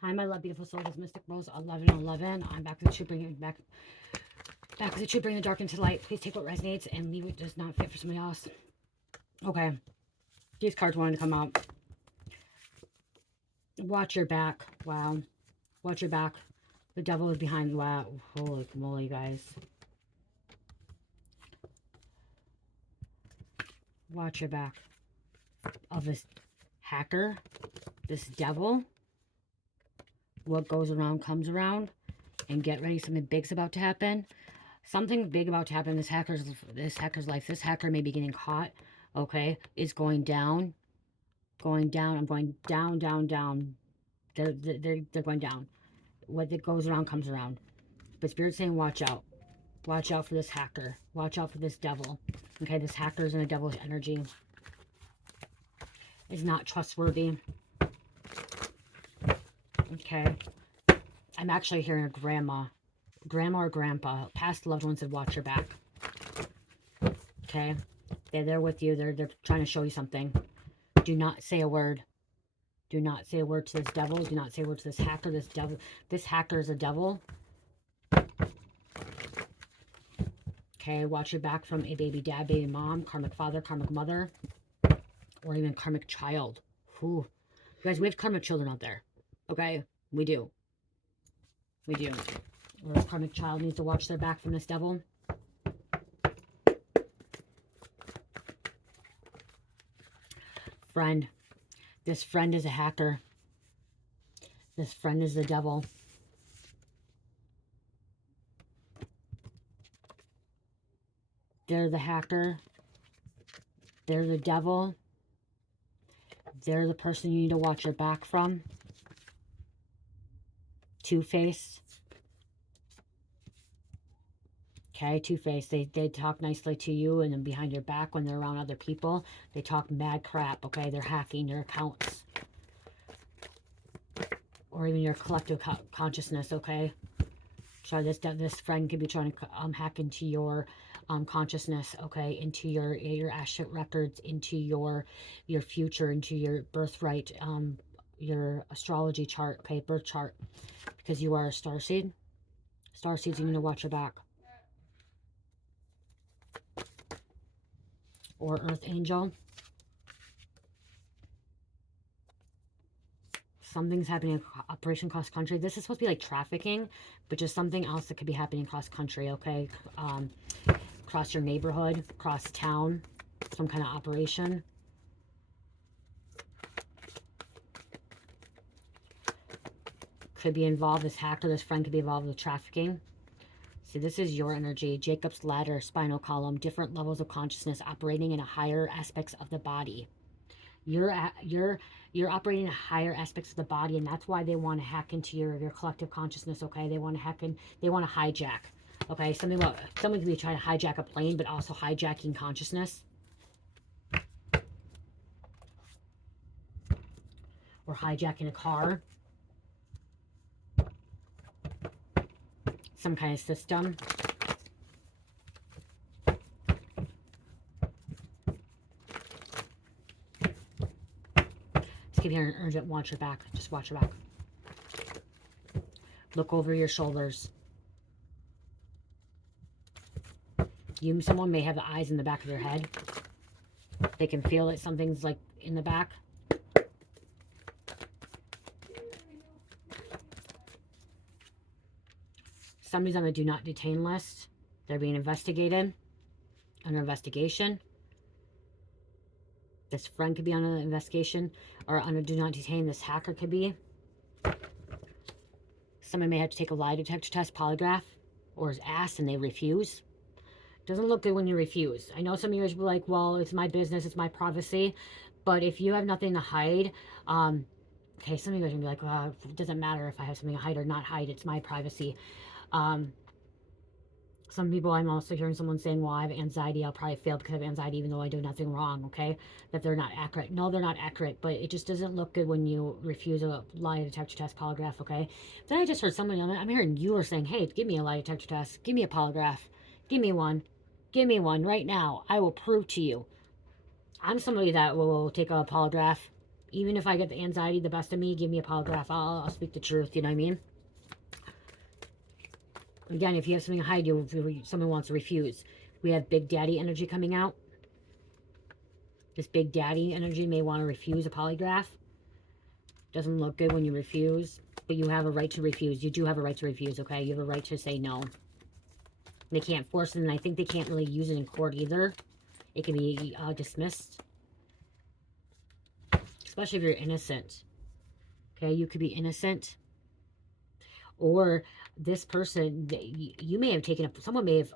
Hi, my love, beautiful souls. It's Mystic Rose 1111. I'm back with the truth, bringing back to the truth, bringing the dark into the light. Please take what resonates and leave what does not fit for somebody else. Okay, these cards wanted to come out. Watch your back. Wow, watch your back. The devil is behind. Wow, holy moly, guys. Watch your back of this hacker, this devil. What goes around comes around, and get ready. Something big's about to happen. Something big about to happen in this hacker's life. This hacker may be getting caught. Okay, is going down. Going down. I'm going down, down, down. They're going down. What that goes around comes around. But Spirit's saying, watch out. Watch out for this hacker. Watch out for this devil. Okay, this hacker is in a devil's energy. Is not trustworthy. Okay. I'm actually hearing a grandma or grandpa. Past loved ones said, watch your back. Okay. They're there with you. They're trying to show you something. Do not say a word. Do not say a word to this devil. Do not say a word to this hacker. This devil. This hacker is a devil. Okay, watch your back from a baby dad, baby mom, karmic father, karmic mother, or even karmic child. Whew. You guys, we have karmic children out there. Okay? We do. We do. Or a karmic child needs to watch their back from this devil. Friend. This friend is a hacker. This friend is the devil. They're the hacker. They're the devil. They're the person you need to watch your back from. Two-Face. Okay, Two-Face. They talk nicely to you, and then behind your back when they're around other people, they talk mad crap, okay? They're hacking your accounts. Or even your collective consciousness, okay? So this friend could be trying to hack into your consciousness, okay? Into your Akashic Records, into your future, into your birthright, your astrology chart, okay? Birth chart. Because you are a starseed. Starseeds, you need to watch your back. Or Earth Angel. Something's happening, operation cross country. This is supposed to be like trafficking, but just something else that could be happening cross country, okay? Across your neighborhood, across town, some kind of operation. Could be involved, this hacker, this friend could be involved with trafficking. See, this is your energy. Jacob's ladder, spinal column, different levels of consciousness operating in a higher aspects of the body. You're operating in higher aspects of the body, and that's why they want to hack into your collective consciousness, okay? They want to hack in, they want to hijack, okay? Someone could be trying to hijack a plane, but also hijacking consciousness. Or hijacking a car. Some kind of system. Just keep hearing urgent, watch your back. Just watch your back. Look over your shoulders. Someone may have the eyes in the back of their head. They can feel it. Something's like in the back. Somebody's on the do not detain list. They're being investigated. Under investigation. This friend could be on an investigation or on a do not detain. This hacker could be. Somebody may have to take a lie detector test, polygraph, or is asked and they refuse. Doesn't look good when you refuse. I know some of you guys will be like, well, it's my business, it's my privacy. But if you have nothing to hide, okay, some of you guys are going to be like, well, it doesn't matter if I have something to hide or not hide. It's my privacy. Some people, I'm also hearing someone saying, well, I have anxiety. I'll probably fail because I have anxiety even though I do nothing wrong, okay? That they're not accurate. No, they're not accurate, but it just doesn't look good when you refuse a lie detector test, polygraph, okay? Then I just heard someone, I'm hearing you are saying, hey, give me a lie detector test. Give me a polygraph. Give me one. Give me one right now. I will prove to you. I'm somebody that will take a polygraph. Even if I get the anxiety the best of me, give me a polygraph. I'll speak the truth, you know what I mean? Again, if you have something to hide, someone wants to refuse. We have Big Daddy energy coming out. This Big Daddy energy may want to refuse a polygraph. Doesn't look good when you refuse, but you have a right to refuse. You do have a right to refuse, okay? You have a right to say no. They can't force it, and I think they can't really use it in court either. It can be dismissed. Especially if you're innocent. Okay, you could be innocent. Or this person, you may have taken up, someone may have,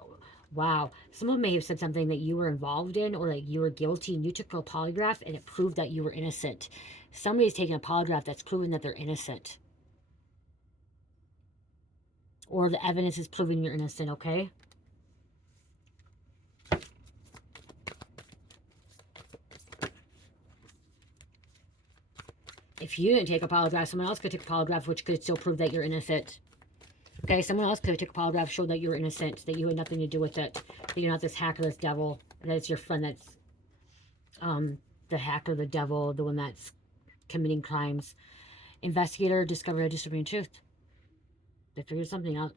wow, someone may have said something that you were involved in or that you were guilty and you took a polygraph and it proved that you were innocent. Somebody's taken a polygraph that's proven that they're innocent. Or the evidence is proving you're innocent, okay? If you didn't take a polygraph, someone else could take a polygraph, which could still prove that you're innocent. Okay, someone else could have taken a polygraph, showed that you were innocent, that you had nothing to do with it, that you're not this hacker, this devil, that it's your friend that's the hacker, the devil, the one that's committing crimes. Investigator discovered a disturbing truth. They figured something out.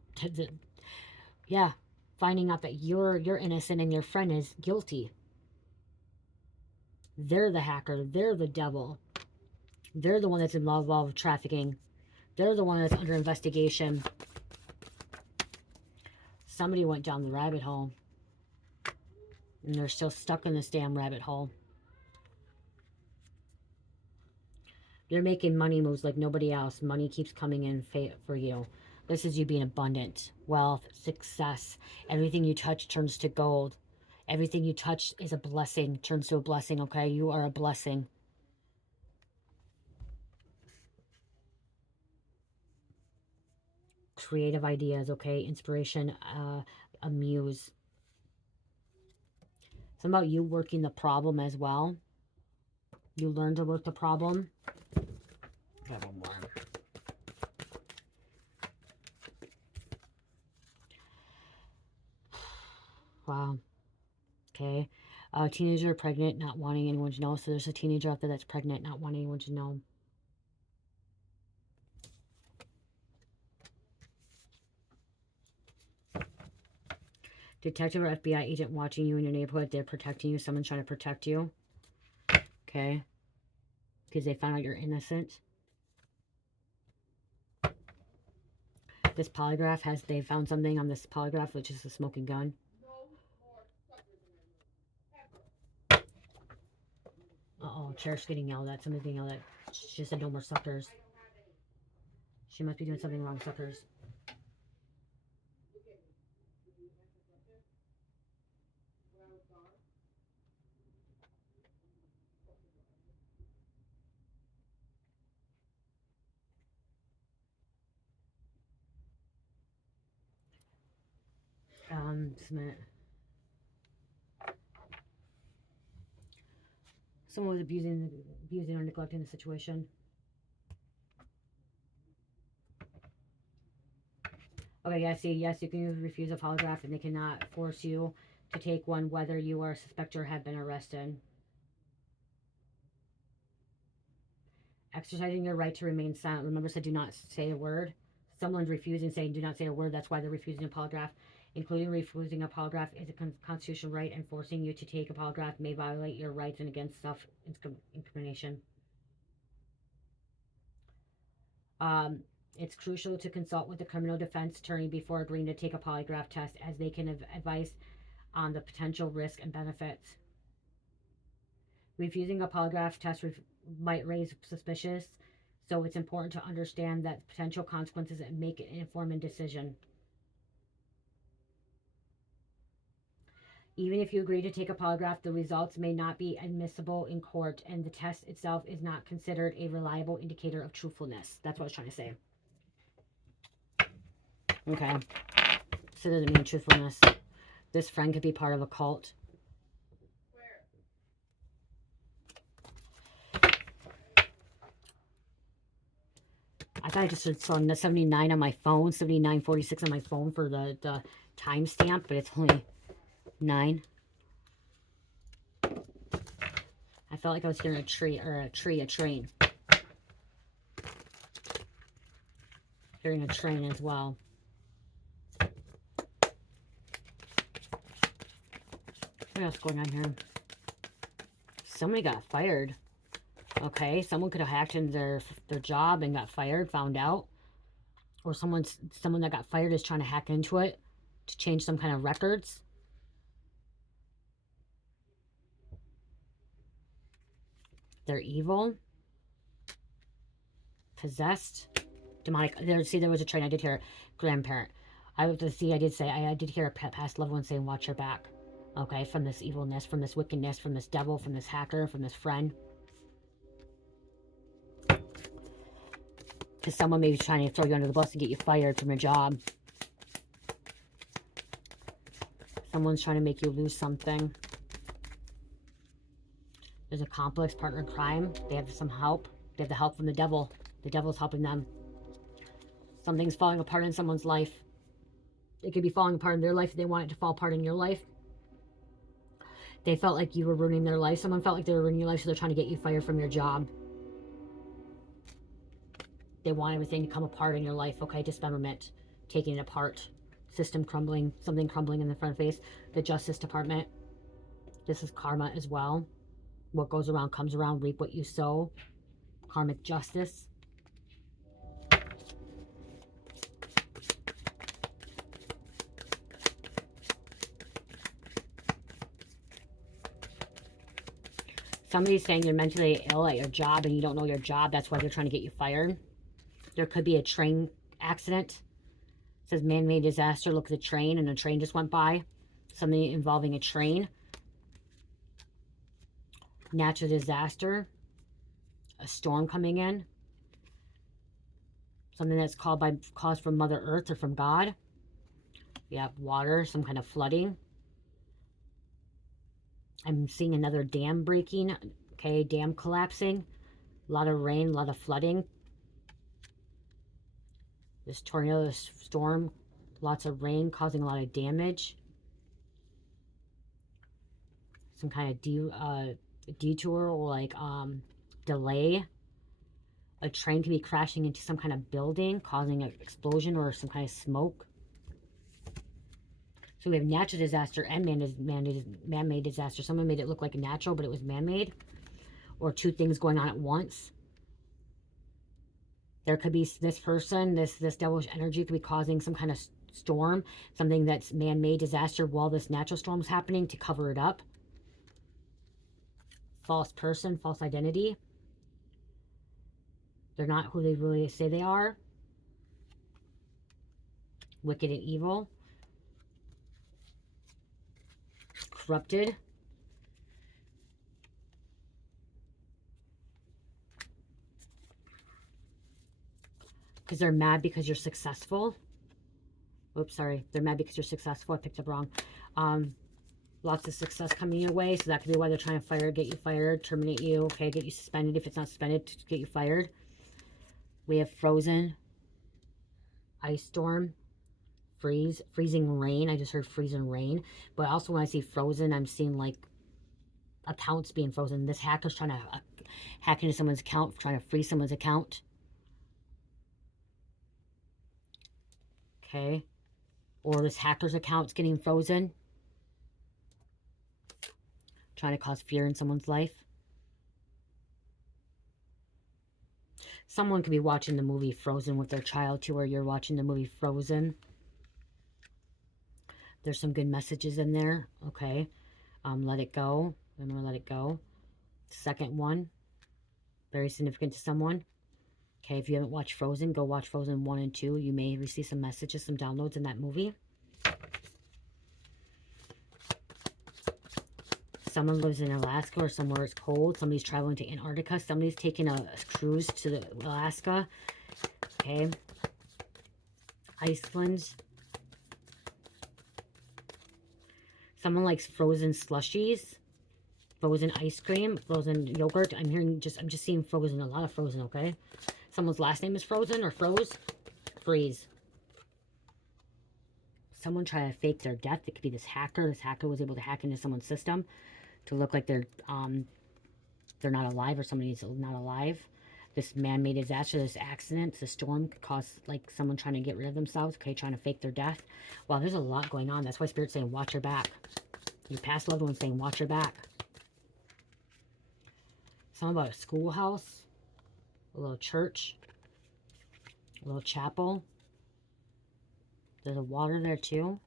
Yeah, finding out that you're innocent and your friend is guilty. They're the hacker. They're the devil. They're the one that's involved with trafficking. They're the one that's under investigation. Somebody went down the rabbit hole. And they're still stuck in this damn rabbit hole. You're making money moves like nobody else. Money keeps coming in for you. This is you being abundant. Wealth, success. Everything you touch turns to gold. Everything you touch is a blessing. Turns to a blessing, okay? You are a blessing. Creative ideas, okay? Inspiration, a muse. Something about you working the problem as well. You learn to work the problem. I have one more. Wow. Okay. Teenager pregnant, not wanting anyone to know. So there's a teenager out there that's pregnant, not wanting anyone to know. Detective or FBI agent watching you in your neighborhood. They're protecting you. Someone's trying to protect you. Okay. Because they found out you're innocent. This polygraph they found something on this polygraph, which is a smoking gun. Uh-oh, chair's getting yelled at. Somebody's getting yelled at. She said no more suckers. She must be doing something wrong, suckers. Just a minute. Someone was abusing or neglecting the situation. Okay, yeah, see, yes, you can refuse a polygraph and they cannot force you to take one whether you are a suspect or have been arrested. Exercising your right to remain silent. Remember, said do not say a word. Someone's refusing, saying do not say a word. That's why they're refusing a polygraph. Including refusing a polygraph is a constitutional right, and forcing you to take a polygraph may violate your rights and against self-incrimination. It's crucial to consult with the criminal defense attorney before agreeing to take a polygraph test, as they can advise on the potential risk and benefits. Refusing a polygraph test might raise suspicion, so it's important to understand that potential consequences and make an informed decision. Even if you agree to take a polygraph, the results may not be admissible in court, and the test itself is not considered a reliable indicator of truthfulness. That's what I was trying to say. Okay. So it doesn't mean truthfulness. This friend could be part of a cult. I thought I just saw 79 on my phone, 79:46 on my phone for the timestamp, but it's only 9. I felt like I was hearing a tree, or a train. Hearing a train as well. What else going on here? Somebody got fired. Okay, someone could have hacked into their job and got fired, found out. Or someone that got fired is trying to hack into it to change some kind of records. They're evil. Possessed. Demonic. There was a train. I did hear grandparent. I did say, I did hear a past loved one saying, watch your back. Okay, from this evilness, from this wickedness, from this devil, from this hacker, from this friend. Because someone may be trying to throw you under the bus and get you fired from your job. Someone's trying to make you lose something. There's a complex partner in crime. They have some help. They have the help from the devil. The devil's helping them. Something's falling apart in someone's life. It could be falling apart in their life. They want it to fall apart in your life. They felt like you were ruining their life. Someone felt like they were ruining your life, so they're trying to get you fired from your job. They want everything to come apart in your life. Okay, dismemberment, taking it apart, system crumbling, something crumbling in the front face. The Justice Department. This is karma as well. What goes around comes around. Reap what you sow. Karmic justice. Somebody's saying you're mentally ill at your job and you don't know your job. That's why they're trying to get you fired. There could be a train accident. It says man-made disaster. Look at the train, and a train just went by. Something involving a train. Natural disaster. A storm coming in. Something that's caused from Mother Earth or from God. We have water, some kind of flooding. I'm seeing another dam breaking. Okay, dam collapsing. A lot of rain, a lot of flooding. This tornado, this storm, lots of rain causing a lot of damage. Some kind of detour or like delay. A train could be crashing into some kind of building, causing an explosion or some kind of smoke. So we have natural disaster and man-made disaster. Someone made it look like natural, but it was man-made. Or two things going on at once. There could be this person, this devilish energy could be causing some kind of storm, something that's man-made disaster while this natural storm is happening to cover it up. False person, false identity. They're not who they really say they are. Wicked and evil. Corrupted. Because they're mad because you're successful. Oops, sorry. They're mad because you're successful. I picked up wrong. Lots of success coming your way. So that could be why they're trying to get you fired, terminate you. Okay, get you suspended. If it's not suspended, to get you fired. We have frozen. Ice storm. Freezing rain. I just heard freezing rain. But also when I see frozen, I'm seeing like accounts being frozen. This hacker's trying to hack into someone's account, trying to freeze someone's account. Okay. Or this hacker's account's getting frozen. Trying to cause fear in someone's life. Someone could be watching the movie Frozen with their child too, or you're watching the movie Frozen. There's some good messages in there. Okay. Let it go. Remember, let it go. Second one. Very significant to someone. Okay, if you haven't watched Frozen, go watch Frozen 1 and 2. You may receive some messages, some downloads in that movie. Someone lives in Alaska or somewhere it's cold. Somebody's traveling to Antarctica. Somebody's taking a cruise to Alaska. Okay. Iceland. Someone likes frozen slushies. Frozen ice cream. Frozen yogurt. I'm just seeing frozen. A lot of frozen, okay? Someone's last name is Frozen or Froze. Freeze. Someone try to fake their death. It could be this hacker. This hacker was able to hack into someone's system to look like they're they're not alive or somebody's not alive. This man-made disaster, this accident, this storm could cause like someone trying to get rid of themselves, okay, trying to fake their death. Wow, there's a lot going on. That's why Spirit's saying watch your back. Your past loved one's saying watch your back. Something about a schoolhouse, a little church, a little chapel. There's a water there too.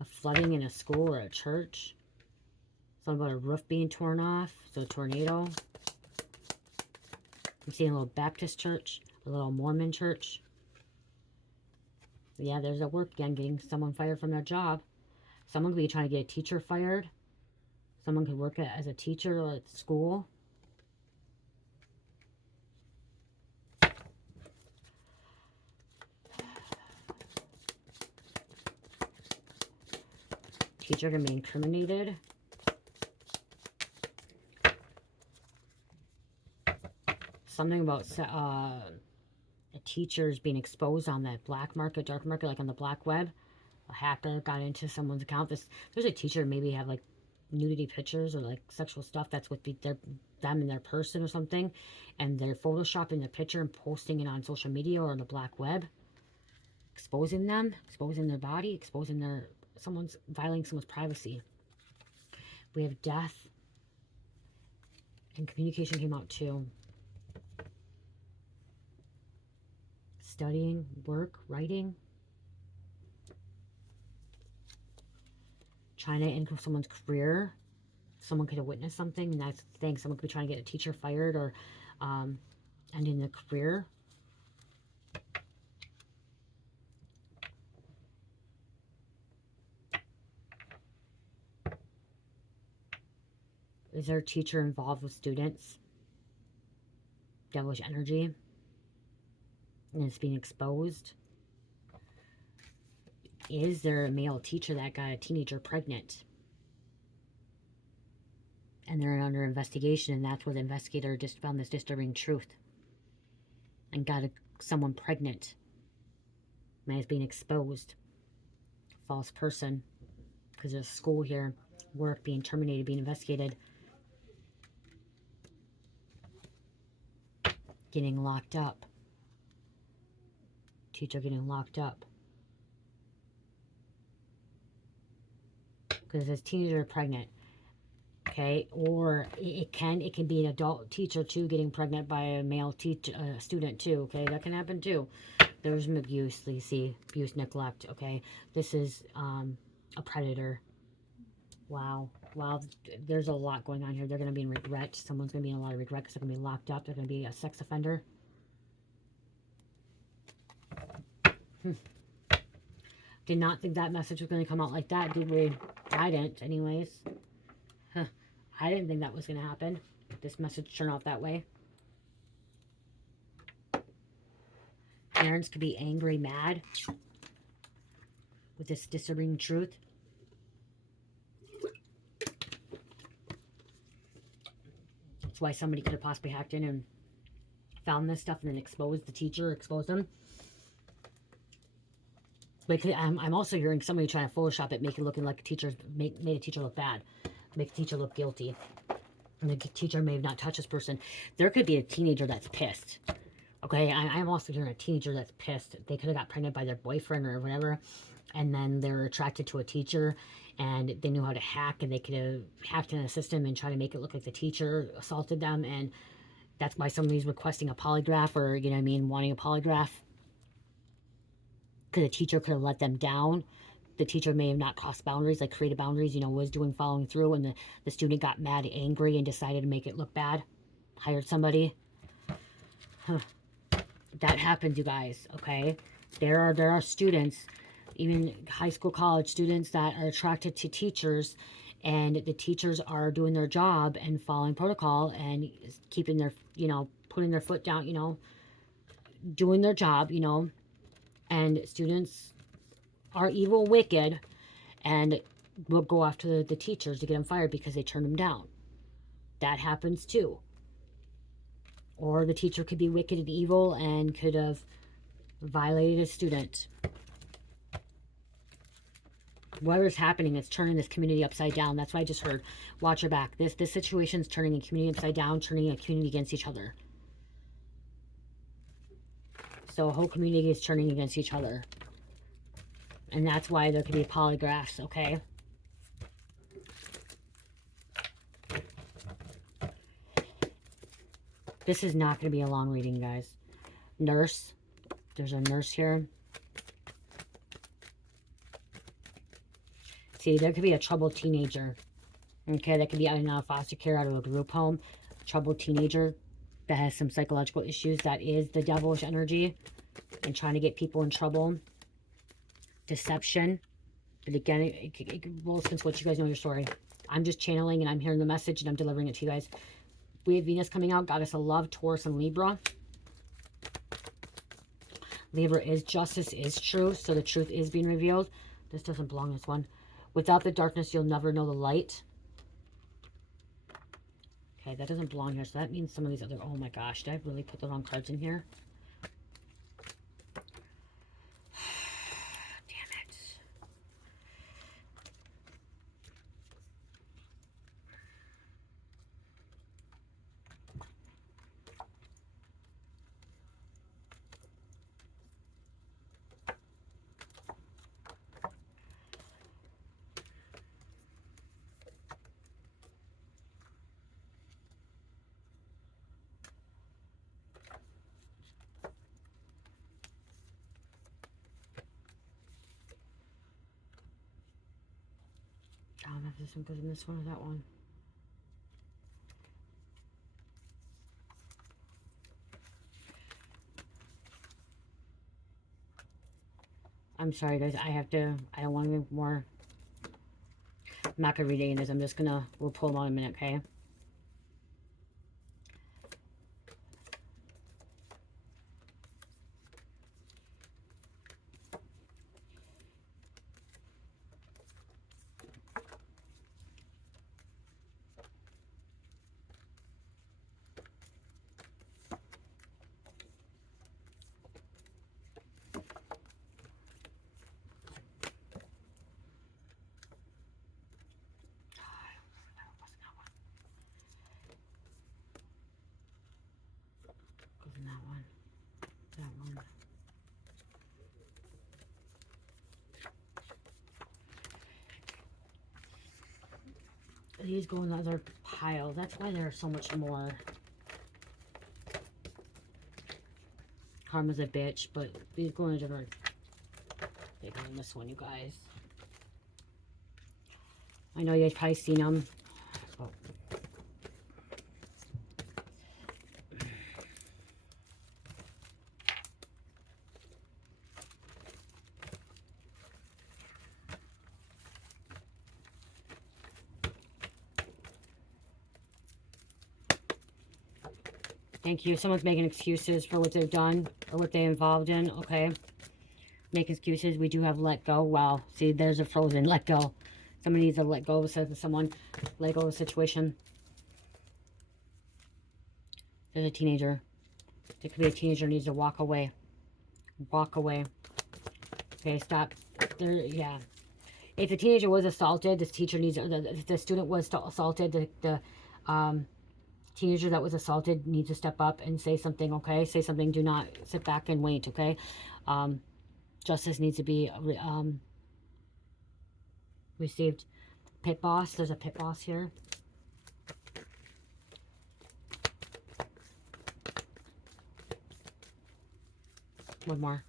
A flooding in a school or a church. Something about a roof being torn off. So a tornado. I'm seeing a little Baptist church, a little Mormon church. Yeah, there's a work again, getting someone fired from their job. Someone could be trying to get a teacher fired. Someone could work as a teacher at school. Teacher can be incriminated. Something about teachers being exposed on that black market, dark market, like on the black web. A hacker got into someone's account. There's a teacher maybe have like nudity pictures or like sexual stuff that's with them in their person or something, and they're photoshopping the picture and posting it on social media or on the black web, exposing them, exposing their body, exposing violating someone's privacy. We have death, and communication came out too. Studying, work, writing. Trying to end someone's career. Someone could have witnessed something, and that's the thing. Someone could be trying to get a teacher fired or ending their career. Is there a teacher involved with students? Devilish energy. And it's being exposed. Is there a male teacher that got a teenager pregnant? And they're under investigation, and that's where the investigator just found this disturbing truth. And got someone pregnant. And is being exposed. False person. Because there's school here. Work being terminated, being investigated. Getting locked up. Teacher getting locked up. Because this teenager pregnant. Okay, or it can be an adult teacher too getting pregnant by a male student too. Okay, that can happen too. There's abuse, you see, abuse, neglect. Okay, this is a predator. Wow, there's a lot going on here. They're going to be in regret. Someone's going to be in a lot of regret because they're going to be locked up. They're going to be a sex offender. Did not think that message was going to come out like that, did we? I didn't, anyways. I didn't think that was going to happen. This message turned out that way. Parents could be angry, mad with this disturbing truth. That's why somebody could have possibly hacked in and found this stuff and then exposed the teacher, exposed them. But I'm also hearing somebody trying to Photoshop it, make it looking like a teacher, made a teacher look bad. Make the teacher look guilty. And the teacher may have not touched this person. There could be a teenager that's pissed. Okay, I'm also hearing a teenager that's pissed. They could have got pregnant by their boyfriend or whatever. And then they're attracted to a teacher. And they knew how to hack. And they could have hacked in a system and try to make it look like the teacher assaulted them. And that's why somebody's requesting a polygraph or, you know what I mean, wanting a polygraph. Because the teacher could have let them down. The teacher may have not crossed boundaries, like created boundaries, you know, was following through, and the student got mad, angry, and decided to make it look bad. Hired somebody. That happens, you guys, okay? There are students, even high school, college students that are attracted to teachers, and the teachers are doing their job and following protocol and keeping their, you know, putting their foot down, you know, doing their job, you know, and students are evil, wicked, and will go after the teachers to get them fired because they turned them down. That happens too. Or the teacher could be wicked and evil and could have violated a student. Whatever's happening, it's turning this community upside down. That's what I just heard. Watch your back. This situation's turning a community upside down, turning a community against each other. So a whole community is turning against each other. And that's why there could be polygraphs, okay? This is not going to be a long reading, guys. Nurse. There's a nurse here. See, there could be a troubled teenager. Okay, that could be out of foster care, out of a group home. A troubled teenager that has some psychological issues. That is the devilish energy. And trying to get people in trouble. Deception. But again, it rolls against what you guys know your story. I'm just channeling and I'm hearing the message and I'm delivering it to you guys. We have Venus coming out, Goddess of Love, Taurus, and Libra. Libra is justice, is truth, so the truth is being revealed. This doesn't belong, this one. Without the darkness, you'll never know the light. Okay, that doesn't belong here, so that means some of these other... Oh my gosh, did I really put the wrong cards in here? I don't know if this one goes in this one or that one. I'm sorry, guys. I don't want to make more. I'm not going to read any of this. I'm just going to, we'll pull them out in a minute, okay? That one. These go in the other pile. That's why there's so much more. Karma's a bitch, but these go in a different... They go in this one, you guys. I know you guys probably seen them. Oh. Thank you. Someone's making excuses for what they've done or what they're involved in. Okay. Make excuses. We do have let go. Wow. See, there's a frozen let go. Somebody needs to let go of someone. Let go of a situation. There's a teenager. There could be a teenager who needs to walk away. Walk away. Okay, stop. There, yeah. If the teenager was assaulted, this teacher needs, the student was assaulted, the teenager that was assaulted needs to step up and say something, okay? Say something. Do not sit back and wait, okay? Justice needs to be received. Pit boss. There's a pit boss here. One more.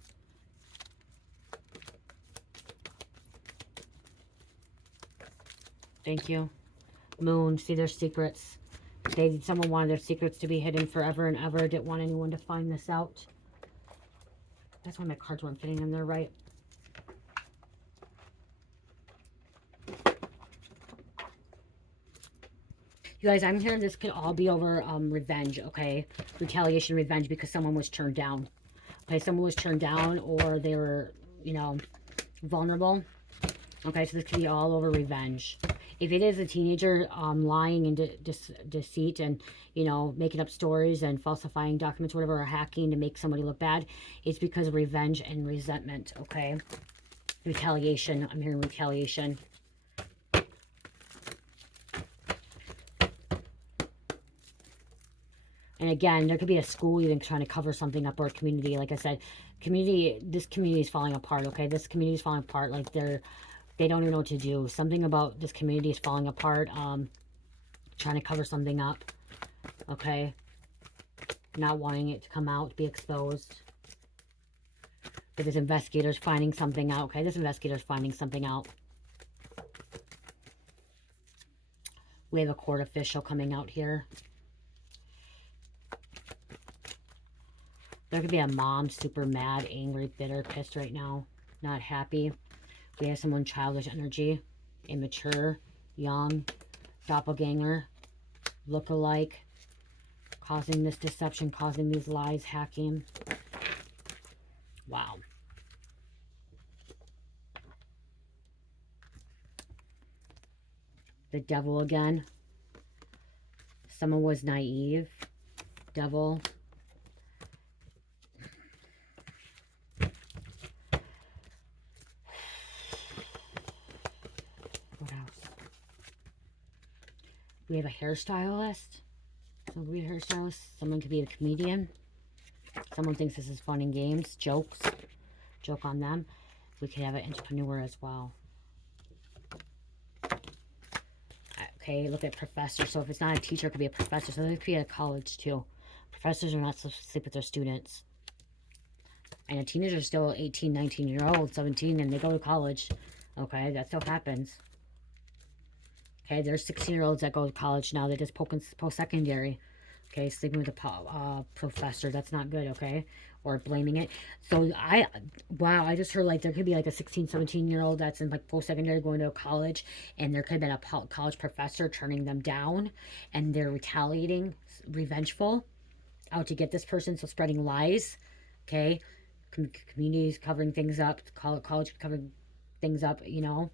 Thank you. Moon. See, their secrets. Someone wanted their secrets to be hidden forever and ever. Didn't want anyone to find this out. That's why my cards weren't fitting in there right. You guys, I'm hearing this could all be over revenge, okay? Retaliation, revenge, because someone was turned down. Okay, someone was turned down or they were, you know, vulnerable. Okay, so this could be all over revenge. If it is a teenager lying and deceit and, you know, making up stories and falsifying documents, whatever, or hacking to make somebody look bad, it's because of revenge and resentment, okay? Retaliation. I'm hearing retaliation. And again, there could be a school even trying to cover something up, or a community. Like I said, this community is falling apart, okay? This community is falling apart. Like they don't even know what to do. Something about this community is falling apart. Trying to cover something up, okay? Not wanting it to come out, to be exposed. But this investigator's finding something out, okay? This investigator's finding something out. We have a court official coming out here. There could be a mom super mad, angry, bitter, pissed right now. Not happy. We have someone childish energy. Immature. Young. Doppelganger. Look-alike. Causing this deception. Causing these lies. Hacking. Wow. The devil again. Someone was naive. Devil. What else? We have a hairstylist. Someone could be a hairstylist. Someone could be a comedian. Someone thinks this is fun and games. Jokes. Joke on them. We could have an entrepreneur as well. Okay, look at professor. So if it's not a teacher, it could be a professor. So they could be at college too. Professors are not supposed to sleep with their students. And a teenager is still 18, 19-year-old, 17, and they go to college. Okay, that still happens. Okay, there's 16-year-olds that go to college now. They just post-secondary. Okay, sleeping with a professor. That's not good, okay? Or blaming it. So, wow, I just heard, like, there could be, like, a 16, 17-year-old that's in, like, post-secondary going to a college, and there could have been a college professor turning them down, and they're retaliating, revengeful, out to get this person, so spreading lies, okay? Communities covering things up, college covering things up, you know?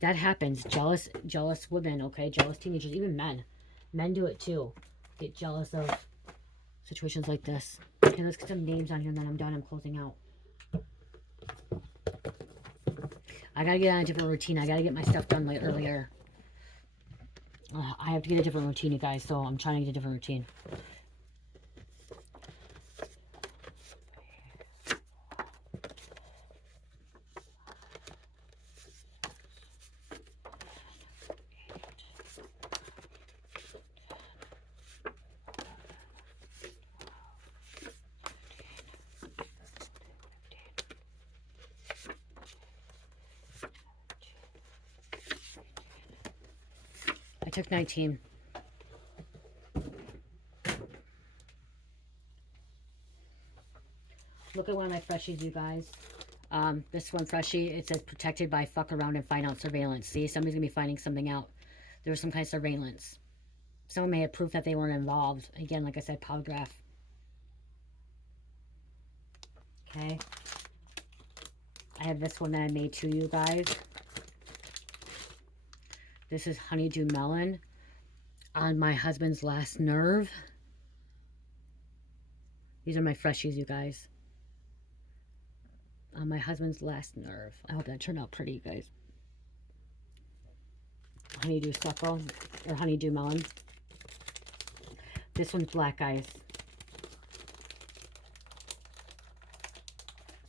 That happens. Jealous women, okay? Jealous teenagers, even men. Men do it too. Get jealous of situations like this. Okay, let's get some names on here and then I'm done. I'm closing out. I gotta get on a different routine. I gotta get my stuff done earlier. I have to get a different routine, you guys, so I'm trying to get a different routine. I took 19. Look at one of my freshies, you guys. This one freshie, it says protected by fuck around and find out surveillance. See, somebody's gonna be finding something out. There was some kind of surveillance. Someone may have proof that they weren't involved. Again, like I said, polygraph. Okay. I have this one that I made to you guys. This is honeydew melon on my husband's last nerve. These are my freshies, you guys. On my husband's last nerve. I hope that turned out pretty, you guys. Honeydew suckle or honeydew melon. This one's black, guys.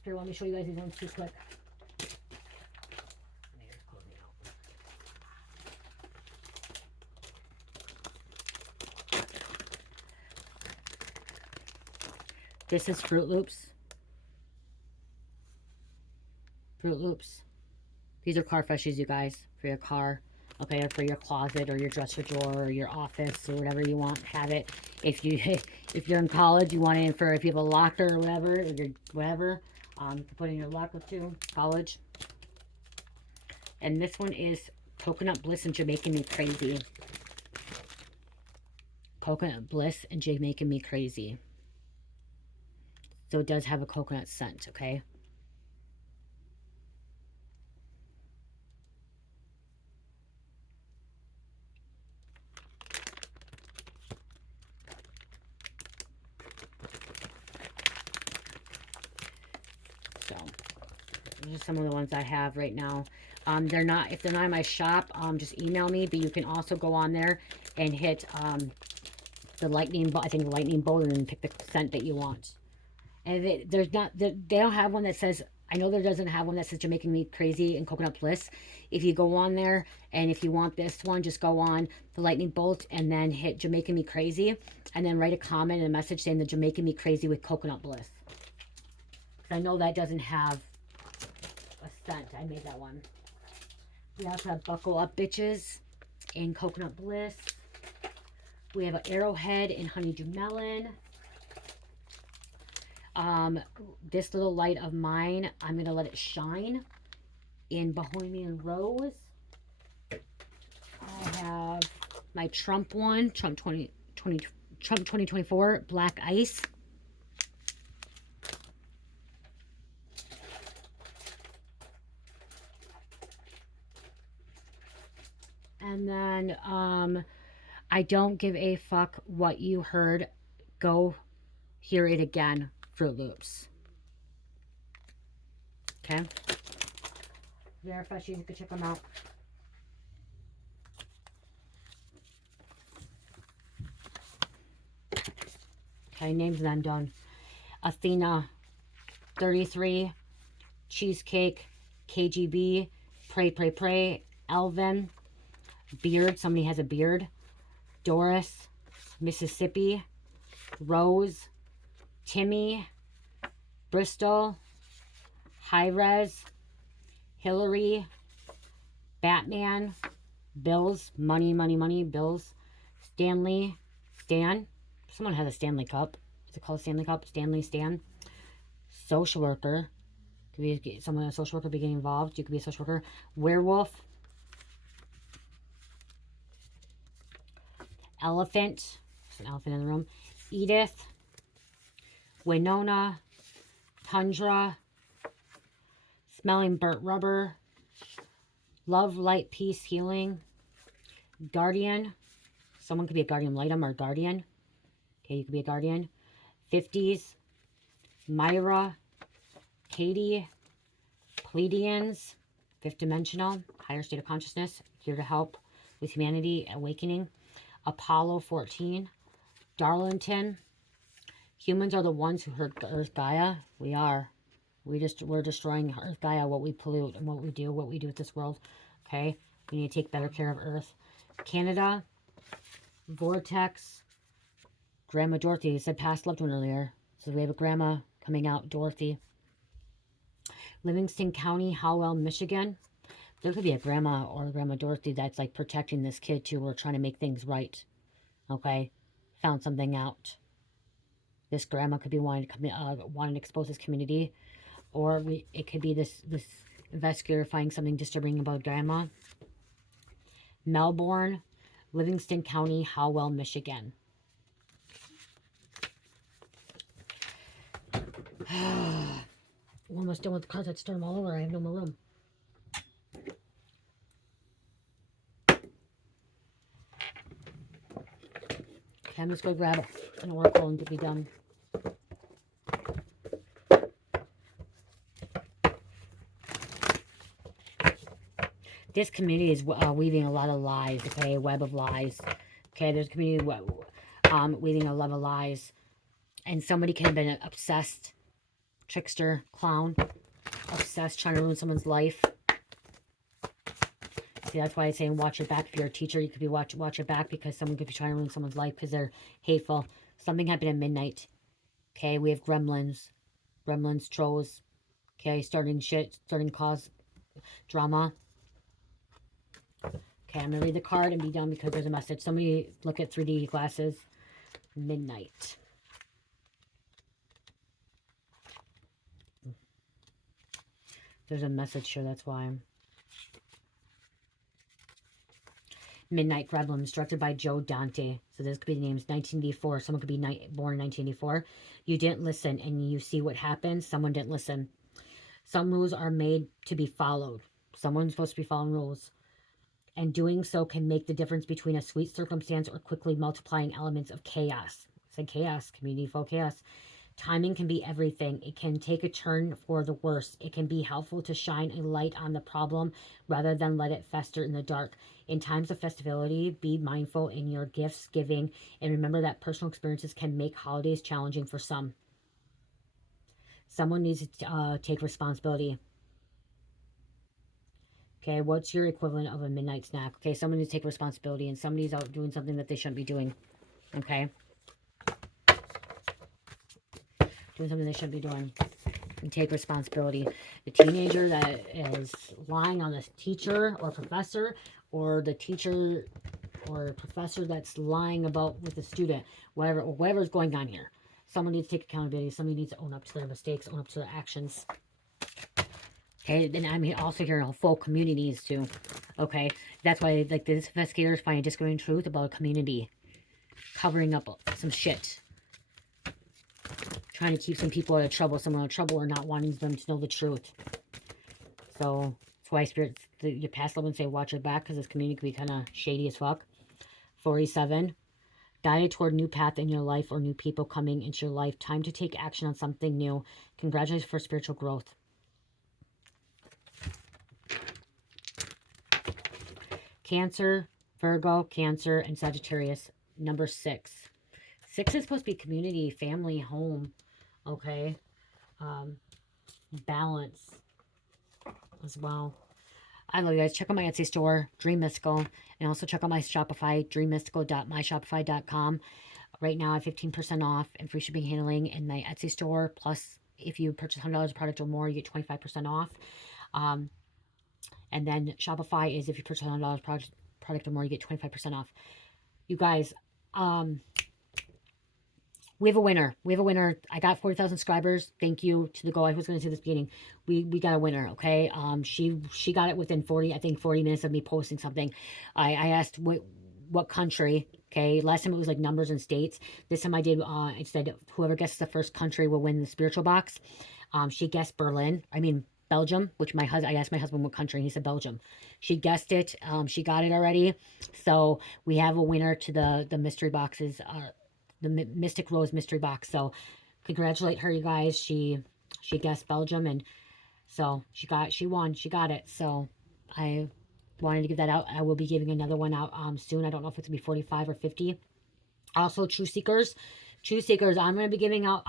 Here, let me show you guys these ones too quick. This is Fruit Loops. Fruit Loops. These are car freshies, you guys, for your car. Okay, or for your closet or your dresser drawer or your office or whatever you want. Have it. If you're in college, you want it in for if you have a locker or whatever, or your whatever. Put in your locker too. College. And this one is Coconut Bliss and Jamaican Me Crazy. Coconut Bliss and Jamaican Me Crazy. So it does have a coconut scent, okay? Those are some of the ones I have right now. They're not, if they're not in my shop, just email me, but you can also go on there and hit the lightning, I think the lightning bolt, and pick the scent that you want. And there's not, they don't have one that says, I know there doesn't have one that says You're Making Me Crazy and Coconut Bliss. If you go on there, and if you want this one, just go on the lightning bolt and then hit You're Making Me Crazy, and then write a comment and a message saying that You're Making Me Crazy with Coconut Bliss. I know that doesn't have a scent. I made that one. We also have Buckle Up Bitches in Coconut Bliss. We have an Arrowhead in Honeydew Melon. This little light of mine, I'm going to let it shine in Bohemian Rose. I have my Trump one, Trump 2024 Black Ice. And then, I Don't Give a Fuck What You Heard. Go Hear It Again, Fruit Loops. Okay. They're fresh. You can check them out. Okay, names and I'm done. Athena, 33, Cheesecake, KGB, Pray, Pray, Pray, Elvin, Beard, somebody has a beard, Doris, Mississippi, Rose, Timmy, Bristol, High Res, Hillary, Batman, Bills, Money, Money, Money, Bills, Stanley, Stan, someone has a Stanley Cup. Is it called Stanley Cup? Stanley, Stan. Social worker. Could be someone, a social worker, be getting involved. You could be a social worker. Werewolf. Elephant. There's an elephant in the room. Edith. Winona. Tundra. Smelling Burnt Rubber. Love, Light, Peace, Healing. Guardian. Someone could be a guardian litem or guardian. Okay, you could be a guardian. 50s. Myra. Katie. Pleiadians. Fifth Dimensional. Higher State of Consciousness. Here to help with humanity. Awakening. Apollo 14. Darlington. Humans are the ones who hurt Earth Gaia. We are. We're destroying Earth Gaia, what we pollute and what we do with this world. Okay? We need to take better care of Earth. Canada. Vortex. Grandma Dorothy. You said past loved one earlier. So we have a grandma coming out, Dorothy. Livingston County, Howell, Michigan. There could be a grandma or a Grandma Dorothy that's like protecting this kid too. We're trying to make things right. Okay? Found something out. This grandma could be wanting to expose this community. Or it could be this investigator finding something disturbing about grandma. Melbourne, Livingston County, Howell, Michigan. We're almost done with the cards. I'd start them all over. I have no more room. Okay, I'm just going to grab an oracle and be done. This community is weaving a lot of lies, okay? A web of lies. Okay, there's a community weaving a web of lies. And somebody can have been an obsessed trickster, clown, obsessed, trying to ruin someone's life. See, that's why I'm saying watch your back. If you're a teacher, you could be watch your back, because someone could be trying to ruin someone's life because they're hateful. Something happened at midnight. Okay, we have gremlins, trolls. Okay, starting cause drama. Okay, I'm going to read the card and be done because there's a message. Somebody look at 3D glasses. Midnight. There's a message here, that's why. Midnight Gremlins, directed by Joe Dante. So this could be the names 1984. Someone could be born in 1984. You didn't listen and you see what happens. Someone didn't listen. Some rules are made to be followed. Someone's supposed to be following rules. And doing so can make the difference between a sweet circumstance or quickly multiplying elements of chaos. I said chaos, community full chaos. Timing can be everything. It can take a turn for the worse. It can be helpful to shine a light on the problem rather than let it fester in the dark. In times of festivity, be mindful in your gifts giving and remember that personal experiences can make holidays challenging for some. Someone needs to take responsibility. Okay, what's your equivalent of a midnight snack? Okay, someone needs to take responsibility and somebody's out doing something that they shouldn't be doing. Okay? Doing something they shouldn't be doing. And take responsibility. The teenager that is lying on the teacher or professor, or the teacher or professor that's lying about with the student, whatever's going on here. Someone needs to take accountability. Somebody needs to own up to their mistakes, own up to their actions. Okay, and I'm also hearing a full communities too. Okay, that's why like this investigators find a discovering truth about a community covering up some shit, trying to keep some people out of trouble, someone out of trouble, or not wanting them to know the truth. So that's why spirits, your past loved ones say watch your back, because this community can be kind of shady as fuck. 47. Guided toward new path in your life or new people coming into your life. Time to take action on something new. Congratulations for spiritual growth. Cancer, Virgo, Cancer, and Sagittarius. Number 6. 6 is supposed to be community, family, home. Okay. Balance as well. I love you guys. Check out my Etsy store, Dream Mystical. And also check out my Shopify, DreamMystical.myshopify.com. Right now I have 15% off and free shipping handling in my Etsy store. Plus, if you purchase $100 of product or more, you get 25% off. And then Shopify is if you purchase $100 product or more, you get 25% off. You guys, we have a winner. We have a winner. I got 40,000 subscribers. Thank you to the girl I was going to say this beginning. We got a winner, okay? She got it within 40 minutes of me posting something. I asked what country, okay? Last time it was like numbers and states. This time I did, instead, whoever guesses the first country will win the spiritual box. She guessed Belgium, which I asked my husband what country, and he said Belgium. She guessed it. She got it already. So we have a winner to the mystery boxes, the Mystic Rose mystery box. So congratulate her, you guys. She guessed Belgium, and so she won. She got it. So I wanted to give that out. I will be giving another one out soon. I don't know if it's gonna be 45 or 50. Also, True Seekers, I'm gonna be giving out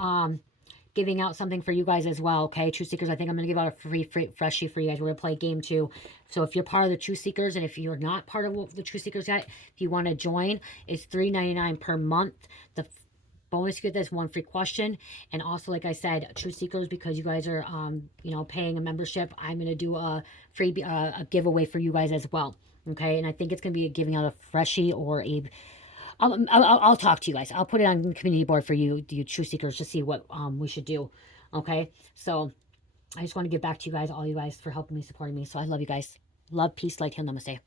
something for you guys as well, okay? True Seekers, I think I'm going to give out a free freshie for you guys. We're going to play a game too. So if you're part of the True Seekers, and if you're not part of the True Seekers yet, if you want to join, it's $3.99 per month. The bonus you get this one free question. And also, like I said, True Seekers, because you guys are, paying a membership, I'm going to do a free a giveaway for you guys as well, okay? And I think it's going to be giving out a freshie or a... I'll talk to you guys. I'll put it on the community board for you True Seekers, to see what we should do. Okay, so I just want to give back to you guys, all you guys, for helping me, supporting me. So I love you guys. Love, peace, light, heal, namaste.